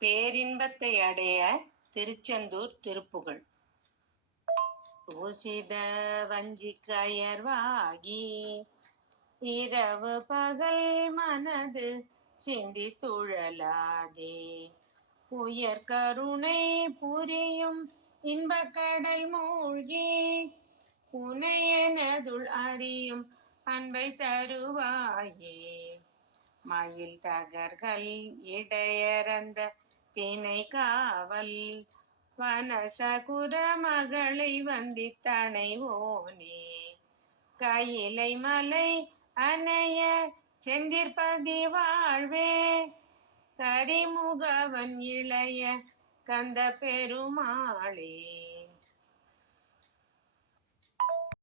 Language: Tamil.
பேரின்பத்தை அடைய திருச்செந்தூர் திருப்புகழ். ஊசித வஞ்சி கயர்வாகி இரவு பகல் மனது சிந்தி துழலாதே. உயர் கருணை புரியும் இன்ப கடல் மூழ்கி உனையனதுள் அறியும் அன்பை தருவாயே. மயில் தகர்கள் இடையறந்த தினை காவல் வனசகுர மகளை வந்தித்தணைவோனே. கையிலை மலை அணைய செந்திற்பதி வாழ்வே. கரிமுகவன் இளைய கந்த பெருமாளே